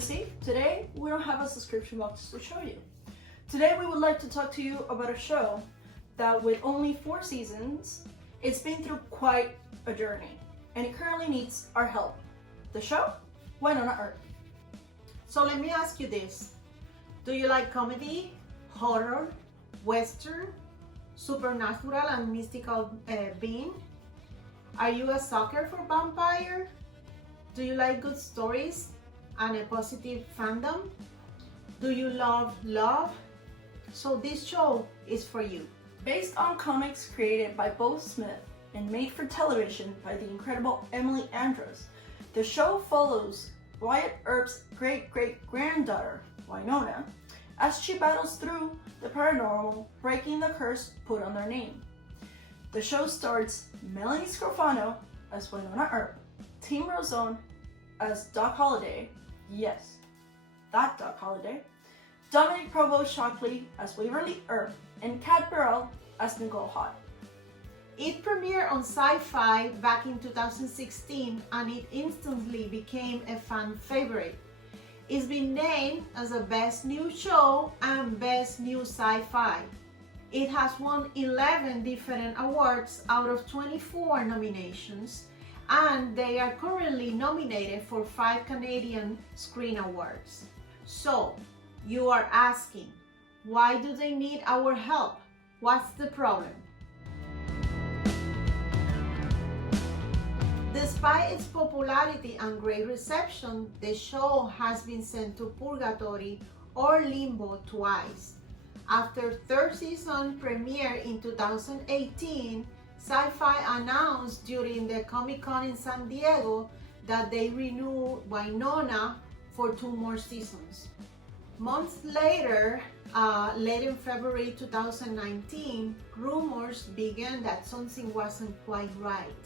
see, today we don't have a subscription box to show you. Today we would like to talk to you about a show that with only 4 seasons, it's been through quite a journey and it currently needs our help. The show? Wynonna Earp. So let me ask you this. Do you like comedy, horror, western, supernatural and mystical being? Are you a sucker for vampire? Do you like good stories and a positive fandom? Do you love love? So this show is for you. Based on comics created by Bo Smith and made for television by the incredible Emily Andros, the show follows Wyatt Earp's great-great-granddaughter, Wynonna, as she battles through the paranormal, breaking the curse put on their name. The show stars Melanie as Wynonna Earp, Tim Rozon as Doc Holliday, yes, that Doc Holliday, Dominic Provost Shockley as Waverly Earp, and Kat Burrell as Nicole Hott. It premiered on Sci-Fi back in 2016 and it instantly became a fan favorite. It's been named as a Best New Show and Best New Sci-Fi. It has won 11 different awards out of 24 nominations, and they are currently nominated for 5 Canadian Screen Awards. So, you are asking, why do they need our help? What's the problem? Despite its popularity and great reception, the show has been sent to purgatory or limbo twice. After third season premiere in 2018, Sci-Fi announced during the Comic-Con in San Diego that they renewed Wynonna for 2 more seasons. Months later, late in February 2019, rumors began that something wasn't quite right.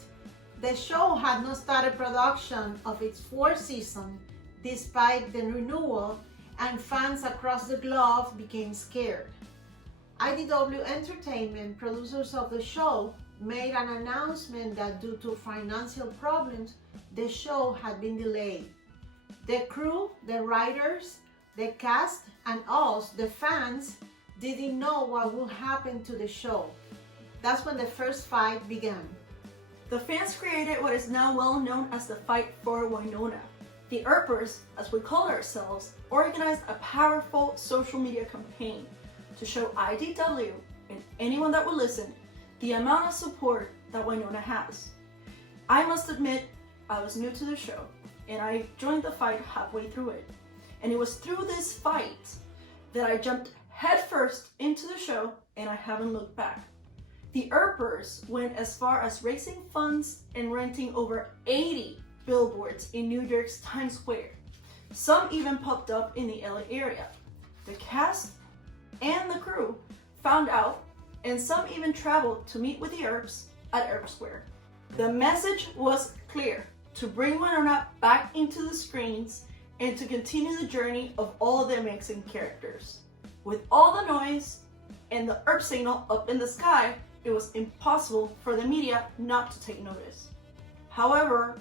The show had not started production of its 4th season despite the renewal, and fans across the globe became scared. IDW Entertainment, producers of the show, made an announcement that due to financial problems, the show had been delayed. The crew, the writers, the cast, and us, the fans, didn't know what would happen to the show. That's when the first fight began. The fans created what is now well known as the Fight for Wynonna. The Earpers, as we call ourselves, organized a powerful social media campaign to show IDW and anyone that would listen the amount of support that Wynonna has. I must admit, I was new to the show and I joined the fight halfway through it. And it was through this fight that I jumped headfirst into the show and I haven't looked back. The Earpers went as far as raising funds and renting over 80 billboards in New York's Times Square. Some even popped up in the LA area. The cast and the crew found out, and some even traveled to meet with the Earps at Earp Square. The message was clear: to bring Wynonna back into the screens and to continue the journey of all the amazing characters. With all the noise and the Earp signal up in the sky, it was impossible for the media not to take notice. However,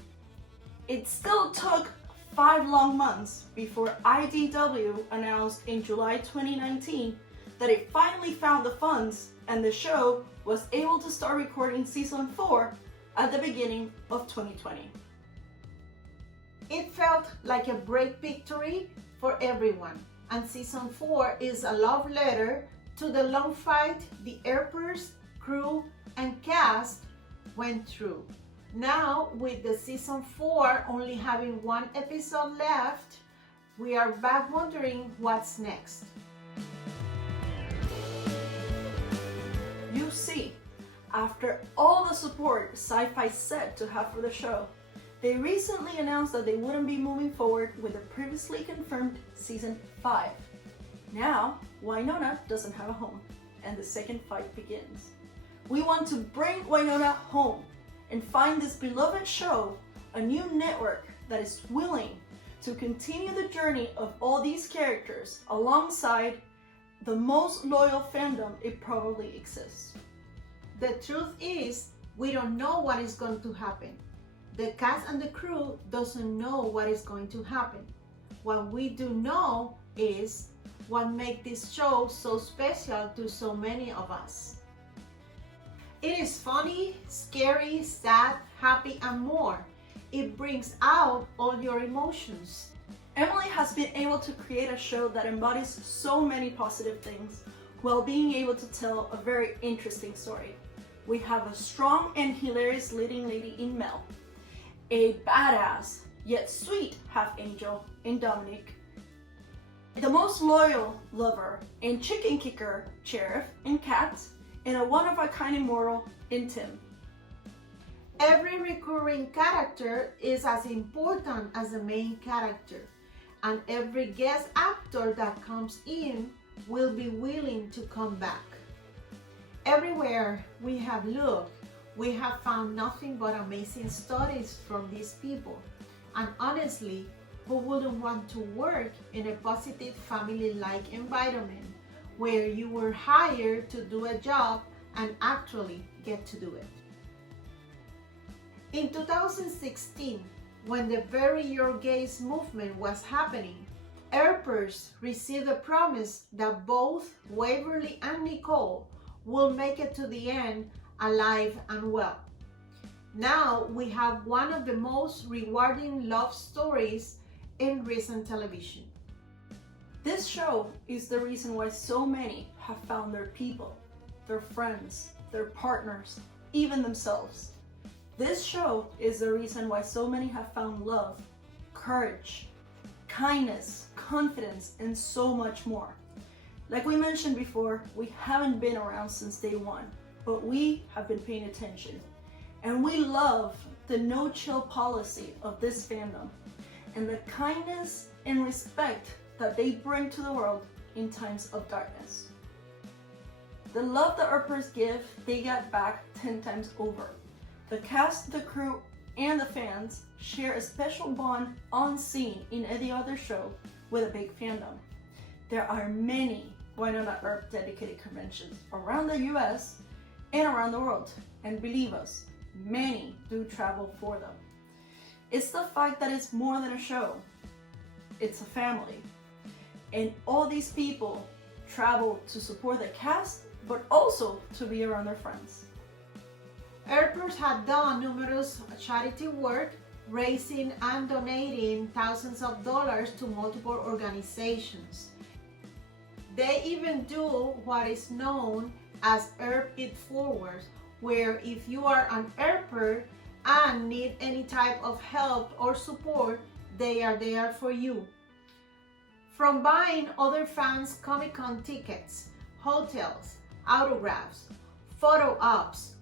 it still took 5 long months before IDW announced in July 2019 that it finally found the funds and the show was able to start recording season 4 at the beginning of 2020. It felt like a great victory for everyone, and season 4 is a love letter to the long fight the Earpers, crew, and cast went through. Now, with the season 4 only having 1 episode left, we are back wondering what's next. You see, after all the support Sci-Fi said to have for the show, they recently announced that they wouldn't be moving forward with the previously confirmed season 5. Now, Wynonna doesn't have a home, and the second fight begins. We want to bring Wynonna home and find this beloved show a new network that is willing to continue the journey of all these characters alongside the most loyal fandom it probably exists. The truth is, we don't know what is going to happen. The cast and the crew doesn't know what is going to happen. What we do know is what makes this show so special to so many of us. It is funny, scary, sad, happy, and more. It brings out all your emotions. Emily has been able to create a show that embodies so many positive things while being able to tell a very interesting story. We have a strong and hilarious leading lady in Mel, a badass yet sweet half angel in Dominic, the most loyal lover and chicken kicker sheriff in Kat, and a one-of-a-kind immortal in Tim. Every recurring character is as important as the main character, and every guest actor that comes in will be willing to come back. Everywhere we have looked, we have found nothing but amazing stories from these people. And honestly, who wouldn't want to work in a positive family-like environment where you were hired to do a job and actually get to do it? In 2016, when the Bury Your Gays movement was happening, Earpers received a promise that both Waverly and Nicole will make it to the end alive and well. Now we have one of the most rewarding love stories in recent television. This show is the reason why so many have found their people, their friends, their partners, even themselves. This show is the reason why so many have found love, courage, kindness, confidence, and so much more. Like we mentioned before, we haven't been around since day one, but we have been paying attention. And we love the no-chill policy of this fandom and the kindness and respect that they bring to the world in times of darkness. The love the Earpers give, they get back 10 times over. The cast, the crew, and the fans share a special bond unseen in any other show with a big fandom. There are many Wynonna Earp dedicated conventions around the US and around the world, and believe us, many do travel for them. It's the fact that it's more than a show, it's a family. And all these people travel to support the cast, but also to be around their friends. Earpers have done numerous charity work, raising and donating thousands of dollars to multiple organizations. They even do what is known as Earp It Forward, where if you are an Earper and need any type of help or support, they are there for you. From buying other fans' Comic-Con tickets, hotels, autographs, photo ops,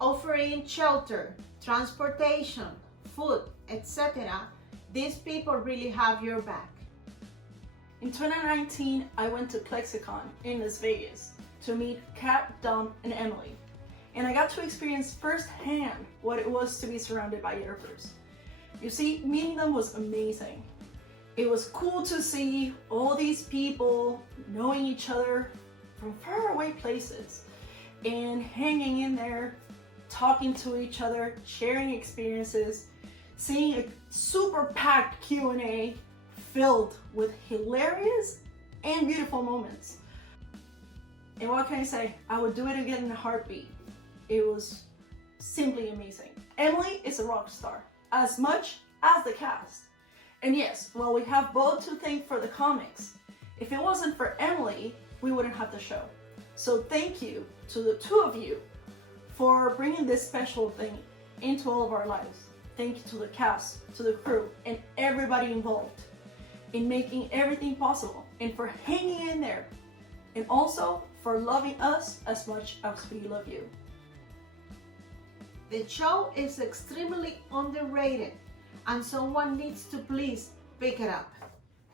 offering shelter, transportation, food, etc., these people really have your back. In 2019, I went to Plexicon in Las Vegas to meet Kat, Dom, and Emily, and I got to experience firsthand what it was to be surrounded by Earpers. You see, meeting them was amazing. It was cool to see all these people knowing each other from far away places and hanging in there, talking to each other, sharing experiences, seeing a super packed Q&A filled with hilarious and beautiful moments. And what can I say? I would do it again in a heartbeat. It was simply amazing. Emily is a rock star, as much as the cast. And yes, while we have both to thank for the comics, if it wasn't for Emily, we wouldn't have the show. So thank you to the two of you for bringing this special thing into all of our lives. Thank you to the cast, to the crew, and everybody involved in making everything possible, and for hanging in there, and also for loving us as much as we love you. The show is extremely underrated, and someone needs to please pick it up.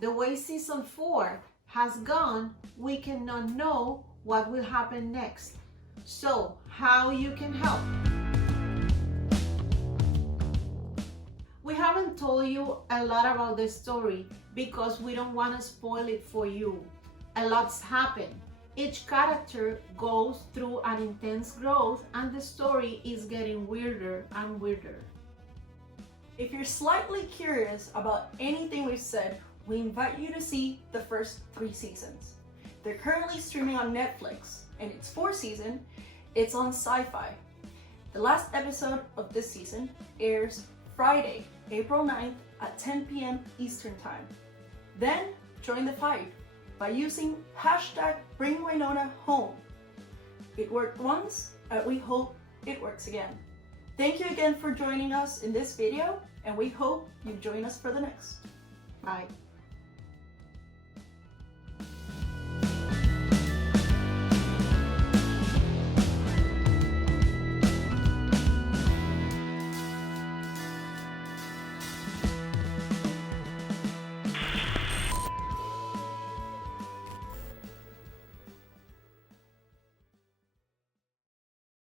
The way season 4 has gone, we cannot know what will happen next. So, how you can help? We haven't told you a lot about the story because we don't want to spoil it for you. A lot's happened. Each character goes through an intense growth, and the story is getting weirder and weirder. If you're slightly curious about anything we've said, we invite you to see the first 3 seasons. They're currently streaming on Netflix, and its 4th season, it's on Sci-Fi. The last episode of this season airs Friday, April 9th at 10 p.m. Eastern Time. Then join the fight by using hashtag #BringWynonna_home. It worked once, and we hope it works again. Thank you again for joining us in this video, and we hope you join us for the next. Bye.